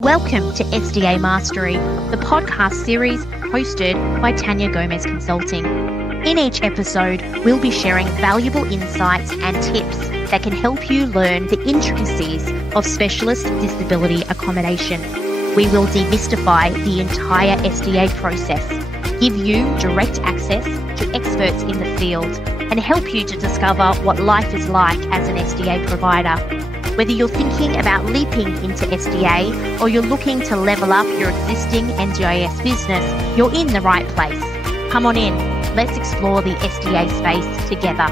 Welcome to SDA Mastery, the podcast series hosted by Tania Gomez Consulting. In each episode, we'll be sharing valuable insights and tips that can help you learn the intricacies of specialist disability accommodation. We will demystify the entire SDA process, give you direct access to experts in the field, and help you to discover what life is like as an SDA provider. Whether you're thinking about leaping into SDA or you're looking to level up your existing NDIS business, you're in the right place. Come on in, let's explore the SDA space together.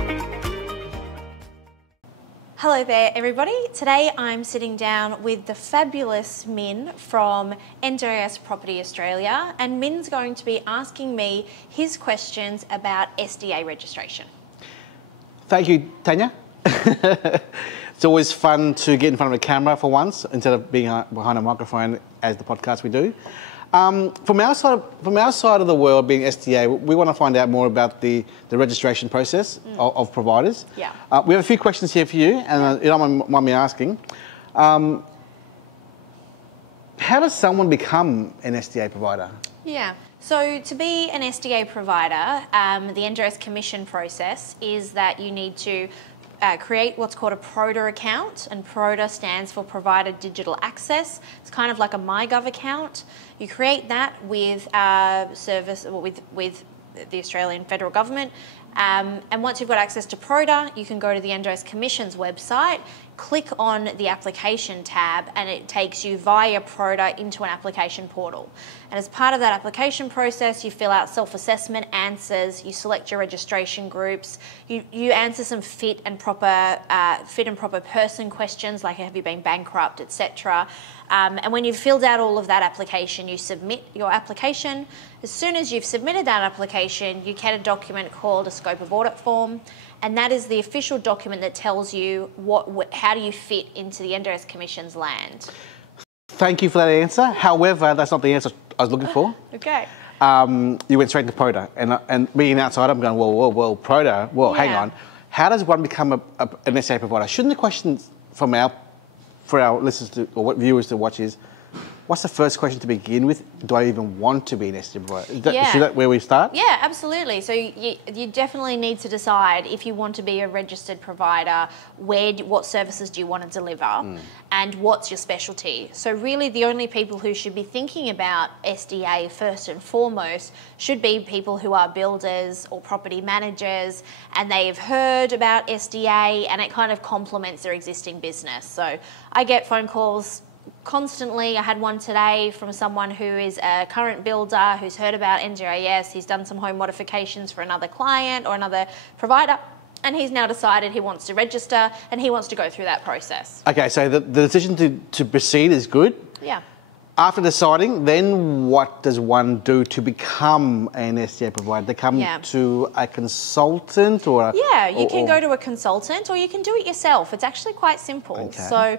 Hello there everybody. Today I'm sitting down with the fabulous Min from NDIS Property Australia, and Min's going to be asking me his questions about SDA registration. Thank you, Tania. It's always fun to get in front of a camera for once instead of being behind a microphone as the podcast we do. From our side of the world, being SDA, we want to find out more about the registration process of providers. Yeah. We have a few questions here for you, and you don't mind me asking. How does someone become an SDA provider? Yeah. So to be an SDA provider, the NDIS Commission process is that you need to create what's called a PRODA account, and PRODA stands for Provider Digital Access. It's kind of like a MyGov account. You create that with with the Australian federal government, and once you've got access to PRODA, you can go to the NDIS Commission's website, click on the application tab, and it takes you via PRODA into an application portal. And as part of that application process, you fill out self-assessment answers, you select your registration groups, you answer some fit and proper person questions like have you been bankrupt, etc. And when you've filled out all of that application, you submit your application. As soon as you've submitted that application, you get a document called a scope of audit form, and that is the official document that tells you how do you fit into the NDIS Commission's land. Thank you for that answer. However, that's not the answer I was looking for. Okay. You went straight to PRODA, and being outside, I'm going, whoa, PRODA, hang on. How does one become an SDA provider? Shouldn't the question for our listeners or viewers to watch is, what's the first question to begin with? Do I even want to be an SDA provider? Is that where we start? Yeah, absolutely. So you definitely need to decide if you want to be a registered provider, what services do you want to deliver, and what's your specialty. So really the only people who should be thinking about SDA first and foremost should be people who are builders or property managers, and they've heard about SDA and it kind of complements their existing business. So I get phone calls constantly. I had one today from someone who is a current builder who's heard about NDIS. He's done some home modifications for another client or another provider, and he's now decided he wants to register and he wants to go through that process. Okay, so the decision to proceed is good. Yeah. After deciding, then what does one do to become an SDA provider? They come to a consultant or a... Yeah, you can go to a consultant or you can do it yourself. It's actually quite simple. Okay. So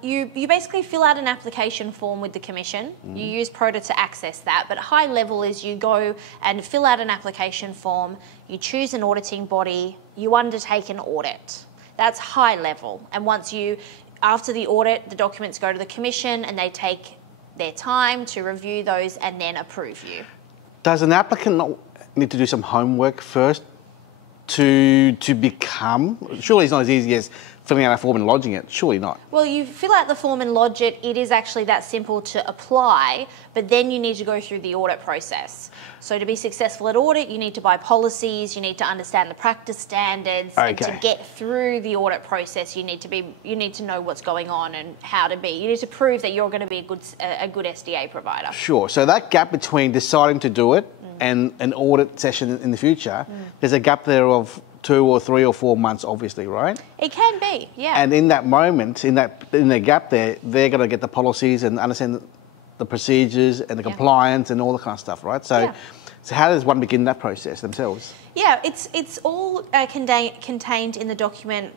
you basically fill out an application form with the Commission. You use PRODA to access that, but high level is you go and fill out an application form, you choose an auditing body, you undertake an audit. That's high level. And after the audit, the documents go to the Commission and they take their time to review those and then approve you. Does an applicant need to do some homework first to become? Surely it's not as easy as filling out a form and lodging it. Surely not. Well, you fill out the form and lodge it. It is actually that simple to apply, but then you need to go through the audit process. So to be successful at audit, you need to buy policies, you need to understand the practice standards, and to get through the audit process, you need to know what's going on and how to be. You need to prove that you're going to be a good SDA provider. Sure. So that gap between deciding to do it and an audit session in the future, there's a gap there of 2 or 3 or 4 months, obviously, right? It can be, yeah. And in that moment, in the gap there, they're going to get the policies and understand the procedures and the compliance and all the kind of stuff, right? So how does one begin that process themselves? Yeah, it's all contained in the document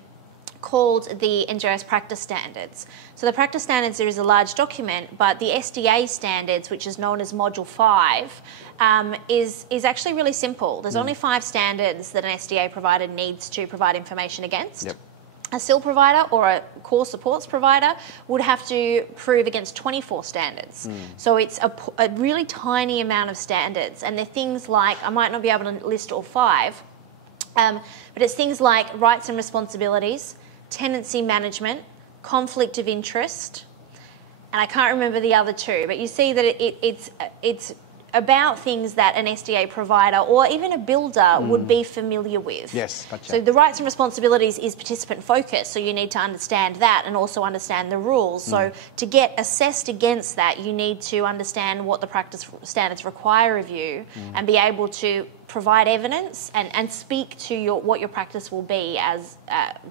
called the NDIS Practice Standards. So the Practice Standards, there is a large document, but the SDA Standards, which is known as Module 5, is actually really simple. There's only 5 standards that an SDA provider needs to provide information against. Yep. A SIL provider or a core supports provider would have to prove against 24 standards. So it's a really tiny amount of standards, and they're things like, I might not be able to list all 5, but it's things like rights and responsibilities, tenancy management, conflict of interest, and I can't remember the other 2, but you see that it's about things that an SDA provider or even a builder would be familiar with. Yes, gotcha. So the rights and responsibilities is participant focused, so you need to understand that and also understand the rules. So to get assessed against that, you need to understand what the practice standards require of you and be able to provide evidence and speak to what your practice will be as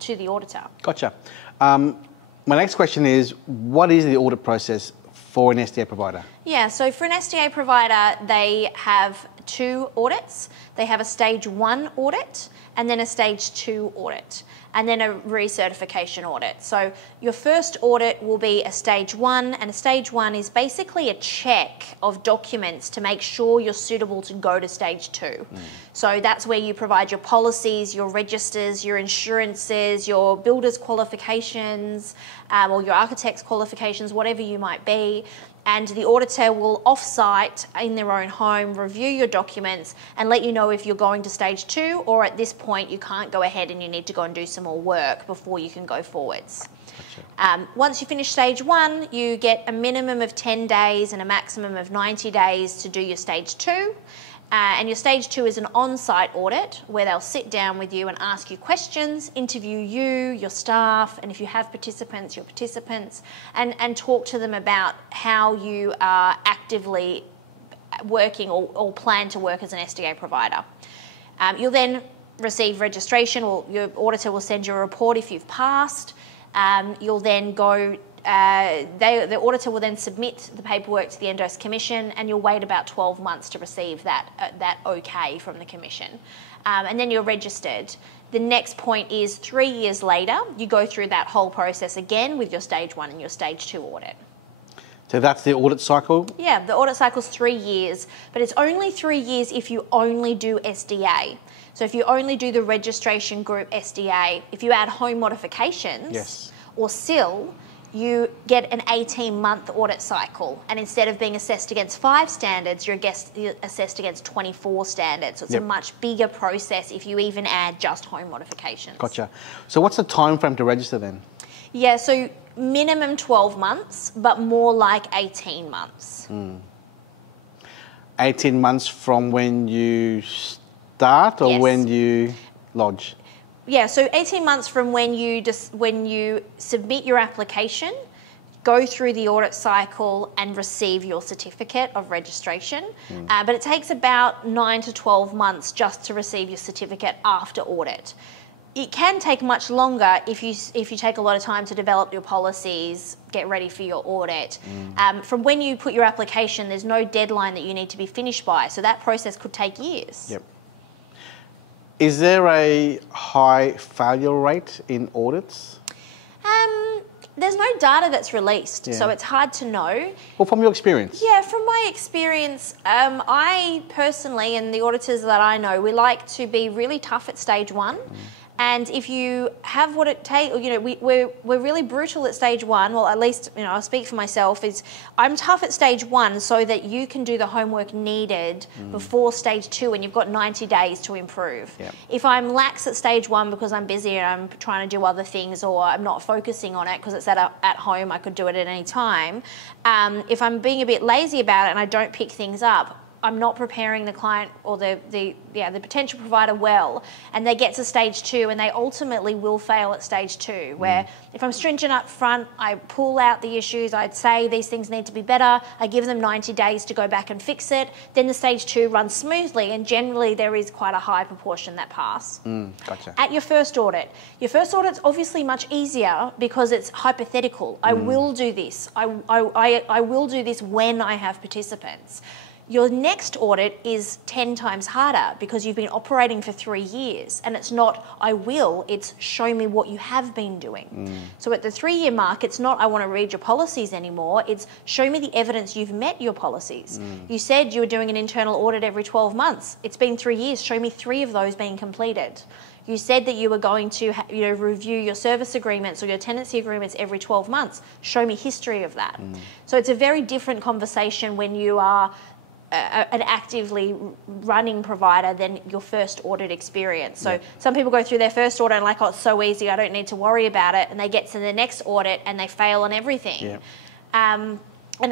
to the auditor. Gotcha. My next question is, what is the audit process for an SDA provider? Yeah, so for an SDA provider, they have 2 audits. They have a stage 1 audit and then a stage 2 audit and then a recertification audit. So your first audit will be a stage 1, and a stage 1 is basically a check of documents to make sure you're suitable to go to stage 2. So that's where you provide your policies, your registers, your insurances, your builder's qualifications, or your architect's qualifications, whatever you might be. And the auditor will off-site in their own home review your documents and let you know if you're going to stage 2, or at this point you can't go ahead and you need to go and do some more work before you can go forwards. Gotcha. Once you finish stage 1, you get a minimum of 10 days and a maximum of 90 days to do your stage 2. And your stage 2 is an on-site audit where they'll sit down with you and ask you questions, interview you, your staff, and if you have participants, your participants, and talk to them about how you are actively working or plan to work as an SDA provider. You'll then receive registration, or your auditor will send you a report if you've passed. You'll then go the auditor will then submit the paperwork to the NDIS Commission, and you'll wait about 12 months to receive that okay from the Commission. And then you're registered. The next point is 3 years later, you go through that whole process again with your stage 1 and your stage 2 audit. So that's the audit cycle? Yeah, the audit cycle's 3 years, but it's only 3 years if you only do SDA. So if you only do the registration group SDA, if you add home modifications or SIL, you get an 18-month audit cycle, and instead of being assessed against 5 standards, you're assessed against 24 standards. So it's a much bigger process if you even add just home modifications. Gotcha. So what's the time frame to register then? Yeah, so minimum 12 months, but more like 18 months. 18 months from when you start or when you lodge? Yeah, so 18 months from when you submit your application, go through the audit cycle and receive your certificate of registration. But it takes about 9 to 12 months just to receive your certificate after audit. It can take much longer if you take a lot of time to develop your policies, get ready for your audit. From when you put your application, there's no deadline that you need to be finished by, so that process could take years. Yep. Is there a high failure rate in audits? There's no data that's released, so it's hard to know. Well, from your experience? Yeah, from my experience, I personally, and the auditors that I know, we like to be really tough at stage 1. And if you have what it takes, you know, we're really brutal at stage 1. Well, at least, you know, I'll speak for myself. I'm tough at stage 1 so that you can do the homework needed before stage 2, and you've got 90 days to improve. Yep. If I'm lax at stage 1 because I'm busy and I'm trying to do other things, or I'm not focusing on it because it's at home, I could do it at any time. If I'm being a bit lazy about it and I don't pick things up, I'm not preparing the client or the potential provider well, and they get to stage 2 and they ultimately will fail at stage 2, where if I'm stringent up front, I pull out the issues, I'd say these things need to be better, I give them 90 days to go back and fix it, then the stage 2 runs smoothly, and generally there is quite a high proportion that pass. Gotcha. At your first audit's obviously much easier because it's hypothetical. I will do this. I will do this when I have participants. Your next audit is 10 times harder because you've been operating for 3 years, and it's not I will, it's show me what you have been doing. So at the 3-year mark, it's not I want to read your policies anymore, it's show me the evidence you've met your policies. You said you were doing an internal audit every 12 months. It's been 3 years, show me 3 of those being completed. You said that you were going to review your service agreements or your tenancy agreements every 12 months. Show me history of that. So it's a very different conversation when you are an actively running provider than your first audit experience. So some people go through their first audit and like, oh, it's so easy, I don't need to worry about it. And they get to the next audit and they fail on everything. And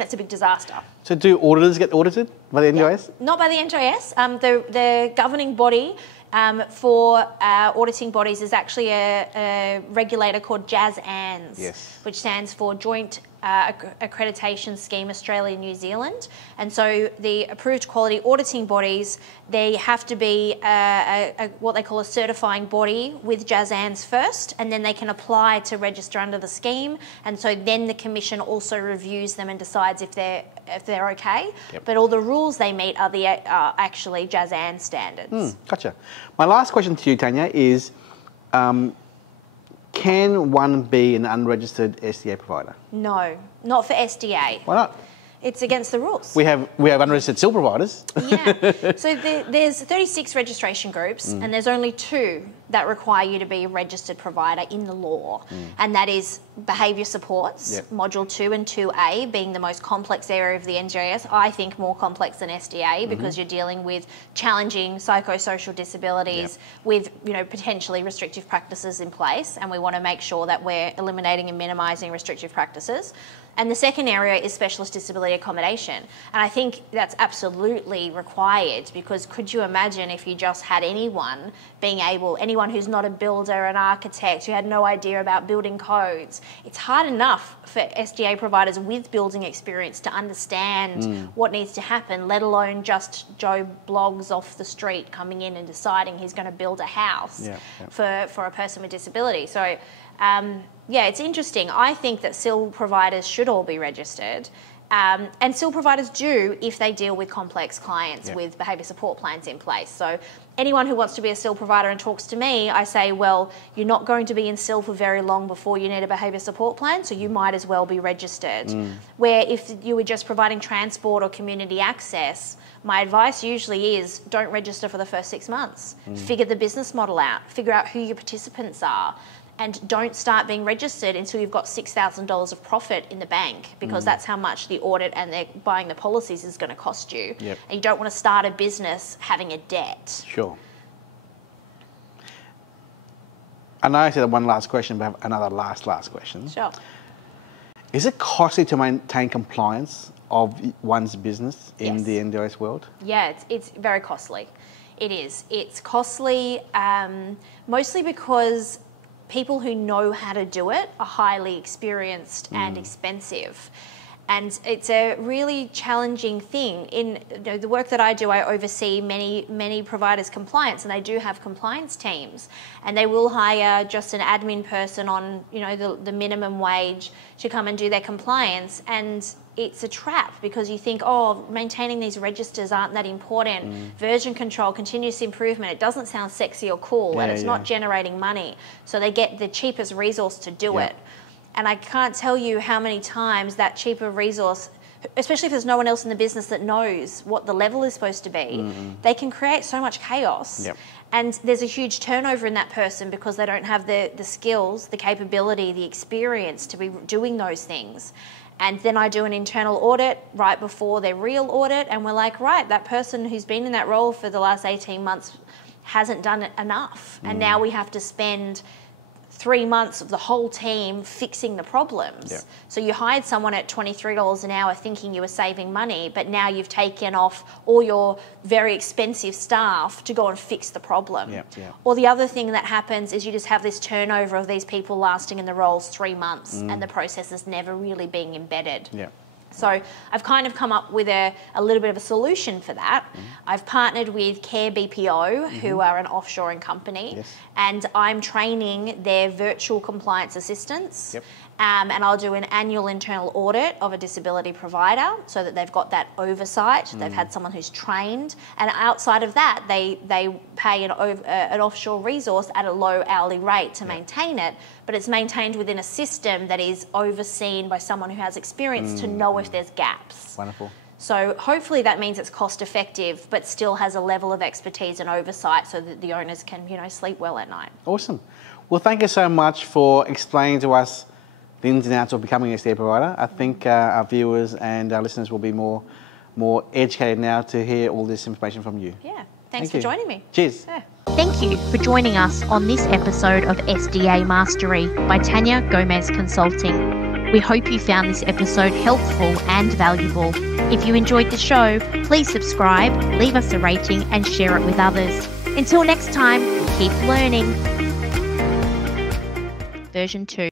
it's a big disaster. So do auditors get audited by the NDIS? Not by the NDIS. The governing body for auditing bodies is actually a regulator called JAS-ANS, which stands for Joint Accreditation Scheme Australia New Zealand. And so the approved quality auditing bodies, they have to be what they call a certifying body with JAS-ANS first, and then they can apply to register under the scheme. And so then the Commission also reviews them and decides if they're okay. But all the rules they meet are actually JAS-ANS standards. Gotcha. My last question to you, Tania, is can one be an unregistered SDA provider? No, not for SDA. Why not? It's against the rules. We have unregistered SIL providers. So there's 36 registration groups, and there's only 2 that require you to be a registered provider in the law, and that is behaviour supports, Module 2 and 2A being the most complex area of the NDIS. I think more complex than SDA because you're dealing with challenging psychosocial disabilities with potentially restrictive practices in place, and we want to make sure that we're eliminating and minimising restrictive practices. And the second area is specialist disability accommodation. And I think that's absolutely required because could you imagine if you just had anyone who's not a builder, an architect, who had no idea about building codes. It's hard enough for SDA providers with building experience to understand what needs to happen, let alone just Joe Bloggs off the street coming in and deciding he's going to build a house for a person with disability. So it's interesting. I think that SIL providers should all be registered. And SIL providers do if they deal with complex clients with behaviour support plans in place. So anyone who wants to be a SIL provider and talks to me, I say, well, you're not going to be in SIL for very long before you need a behaviour support plan, so you might as well be registered. Where if you were just providing transport or community access, my advice usually is don't register for the first 6 months. Figure the business model out, figure out who your participants are, and don't start being registered until you've got $6,000 of profit in the bank, because that's how much the audit and buying the policies is going to cost you. And you don't want to start a business having a debt. Sure. I know I said one last question, but I have another last question. Sure. Is it costly to maintain compliance of one's business in the NDIS world? Yeah, it's very costly. It is. It's costly mostly because people who know how to do it are highly experienced and expensive. And it's a really challenging thing. In the work that I do, I oversee many providers' compliance, and they do have compliance teams. And they will hire just an admin person on the minimum wage to come and do their compliance. And it's a trap because you think, oh, maintaining these registers aren't that important. Version control, continuous improvement, it doesn't sound sexy or cool, and it's not generating money. So they get the cheapest resource to do it. And I can't tell you how many times that cheaper resource, especially if there's no one else in the business that knows what the level is supposed to be, they can create so much chaos. And there's a huge turnover in that person because they don't have the skills, the capability, the experience to be doing those things. And then I do an internal audit right before their real audit, and we're like, right, that person who's been in that role for the last 18 months hasn't done it enough. And now we have to spend 3 months of the whole team fixing the problems. So you hired someone at $23 an hour thinking you were saving money, but now you've taken off all your very expensive staff to go and fix the problem. Or the other thing that happens is you just have this turnover of these people lasting in the roles 3 months and the process is never really being embedded. So I've kind of come up with a little bit of a solution for that. I've partnered with Care BPO, who are an offshoring company, and I'm training their virtual compliance assistants. And I'll do an annual internal audit of a disability provider so that they've got that oversight. They've had someone who's trained. And outside of that, they pay an offshore resource at a low hourly rate to maintain it. But it's maintained within a system that is overseen by someone who has experience to know if there's gaps. Wonderful. So hopefully that means it's cost effective, but still has a level of expertise and oversight so that the owners can, sleep well at night. Awesome. Well, thank you so much for explaining to us the ins and outs of becoming an SDA provider. I think our viewers and our listeners will be more educated now to hear all this information from you. Yeah. Thanks for joining me. Cheers. Yeah. Thank you for joining us on this episode of SDA Mastery by Tania Gomez Consulting. We hope you found this episode helpful and valuable. If you enjoyed the show, please subscribe, leave us a rating and share it with others. Until next time, keep learning. Version 2.